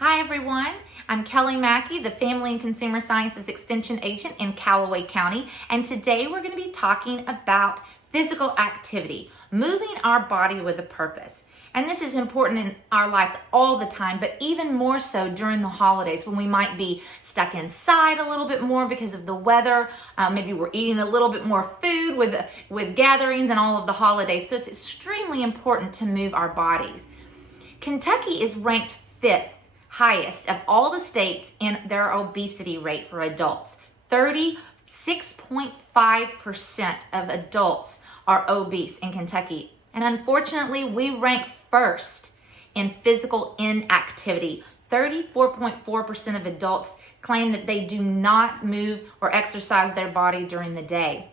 Hi everyone, I'm Kelly Mackey, the Family and Consumer Sciences Extension Agent in Callaway County, and today we're going to be talking about physical activity, moving our body with a purpose. And this is important in our life all the time, but even more so during the holidays when we might be stuck inside a little bit more because of the weather. Maybe we're eating a little bit more food with gatherings and all of the holidays. So it's extremely important to move our bodies. Kentucky is ranked 5th highest of all the states in their obesity rate for adults. 36.5% of adults are obese in Kentucky. And unfortunately, we rank first in physical inactivity. 34.4% of adults claim that they do not move or exercise their body during the day.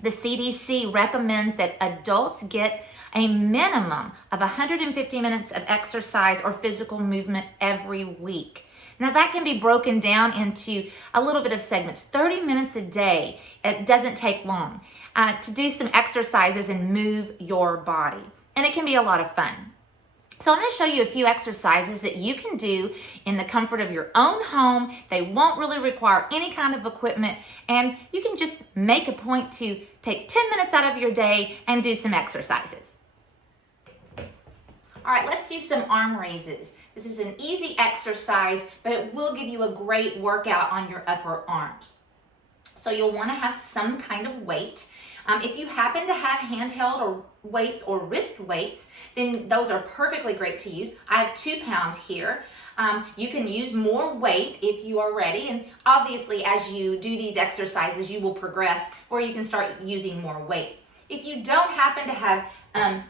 The CDC recommends that adults get a minimum of 150 minutes of exercise or physical movement every week. Now that can be broken down into a little bit of segments. 30 minutes a day, it doesn't take long to do some exercises and move your body. And it can be a lot of fun. So I'm going to show you a few exercises that you can do in the comfort of your own home. They won't really require any kind of equipment, and you can just make a point to take 10 minutes out of your day and do some exercises. All right, let's do some arm raises. This is an easy exercise, but it will give you a great workout on your upper arms. So you'll want to have some kind of weight. If you happen to have handheld or weights or wrist weights, then those are perfectly great to use. I have 2 pound here. You can use more weight if you are ready. And obviously, as you do these exercises, you will progress where you can start using more weight. If you don't happen to have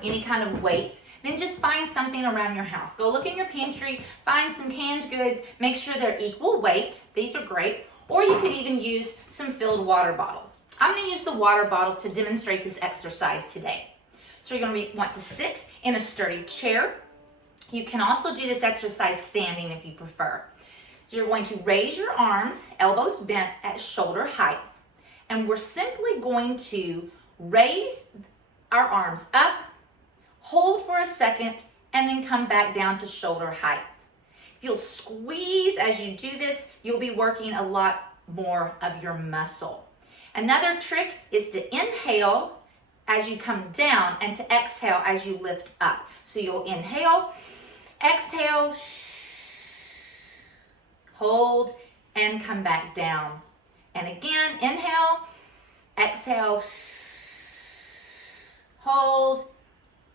any kind of weights, then just find something around your house. Go look in your pantry, find some canned goods, make sure they're equal weight. These are great. Or you could even use some filled water bottles. I'm going to use the water bottles to demonstrate this exercise today. So you're going to want to sit in a sturdy chair. You can also do this exercise standing if you prefer. So you're going to raise your arms, elbows bent at shoulder height. And we're simply going to raise our arms up, hold for a second, and then come back down to shoulder height. If you'll squeeze as you do this, you'll be working a lot more of your muscle. Another trick is to inhale as you come down and to exhale as you lift up. So you'll inhale, exhale, hold, and come back down. And again, inhale, exhale, hold,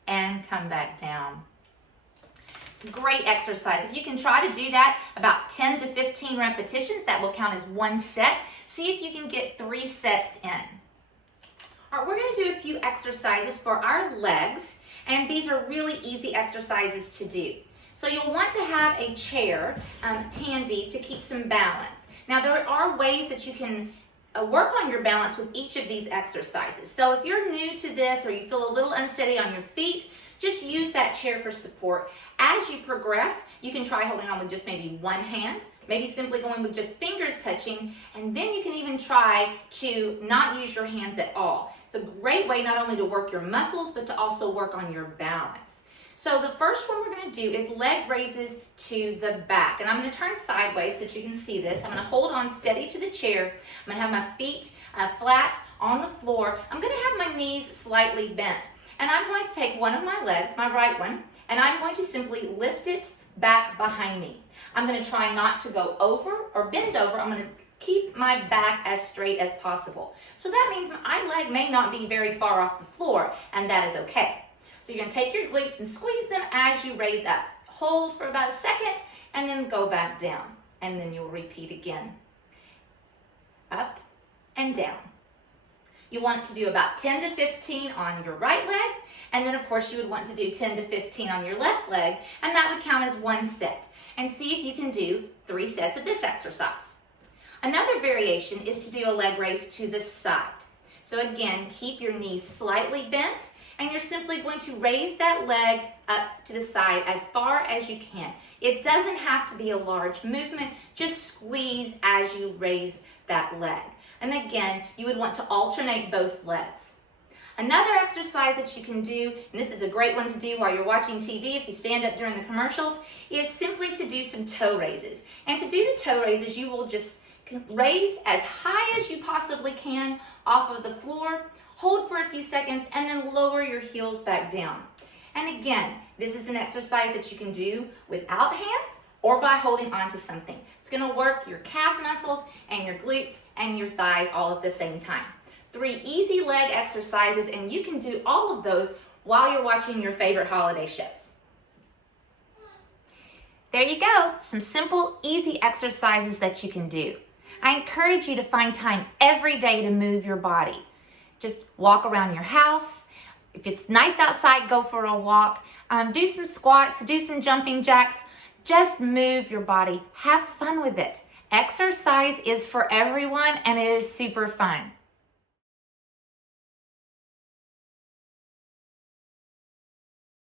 and come back down. It's a great exercise. If you can try to do that about 10 to 15 repetitions, that will count as one set. See if you can get 3 sets in. All right, we're going to do a few exercises for our legs, and these are really easy exercises to do. So you'll want to have a chair handy to keep some balance. Now there are ways that you can work on your balance with each of these exercises. So if you're new to this or you feel a little unsteady on your feet, just use that chair for support. As you progress, you can try holding on with just maybe one hand, maybe simply going with just fingers touching, and then you can even try to not use your hands at all. It's a great way not only to work your muscles, but to also work on your balance. So the first one we're going to do is leg raises to the back. And I'm going to turn sideways so that you can see this. I'm going to hold on steady to the chair. I'm going to have my feet flat on the floor. I'm going to have my knees slightly bent. And I'm going to take one of my legs, my right one, and I'm going to simply lift it back behind me. I'm going to try not to go over or bend over. I'm going to keep my back as straight as possible. So that means my leg may not be very far off the floor, and that is okay. So you're going to take your glutes and squeeze them as you raise up. Hold for about a second, and then go back down. And then you'll repeat again. Up and down. You want to do about 10 to 15 on your right leg, and then of course you would want to do 10 to 15 on your left leg, and that would count as one set. And see if you can do 3 sets of this exercise. Another variation is to do a leg raise to the side. So again, keep your knees slightly bent, and you're simply going to raise that leg up to the side as far as you can. It doesn't have to be a large movement, just squeeze as you raise that leg. And again, you would want to alternate both legs. Another exercise that you can do, and this is a great one to do while you're watching TV if you stand up during the commercials, is simply to do some toe raises. And to do the toe raises, you will just raise as high as you possibly can off of the floor, hold for a few seconds, and then lower your heels back down. And again, this is an exercise that you can do without hands or by holding onto something. It's going to work your calf muscles and your glutes and your thighs all at the same time. 3 easy leg exercises, and you can do all of those while you're watching your favorite holiday shows. There you go, some simple, easy exercises that you can do. I encourage you to find time every day to move your body. Just walk around your house. If it's nice outside, go for a walk. Do some squats, do some jumping jacks. Just move your body. Have fun with it. Exercise is for everyone, and it is super fun.